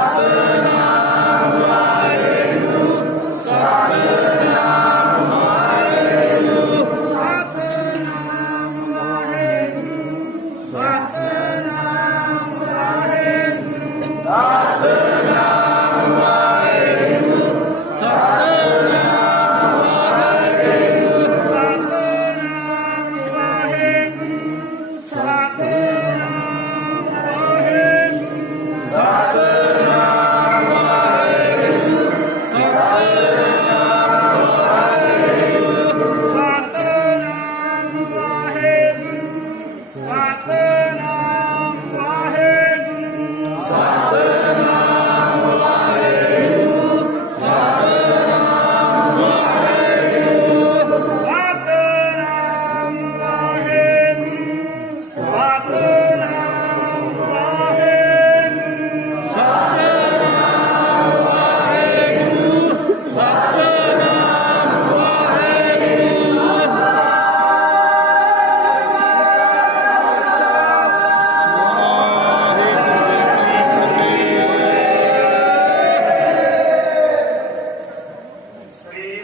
아멘.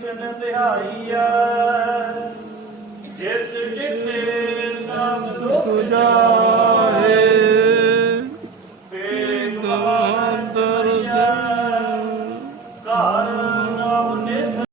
ਕ੍ਰਿਸ਼ਨ ਧਿਆਈਐ ਜਿਸ ਕਿਤੇ ਸਭ ਦੁਖ ਜਾਏ ਤੇ ਕਵਨ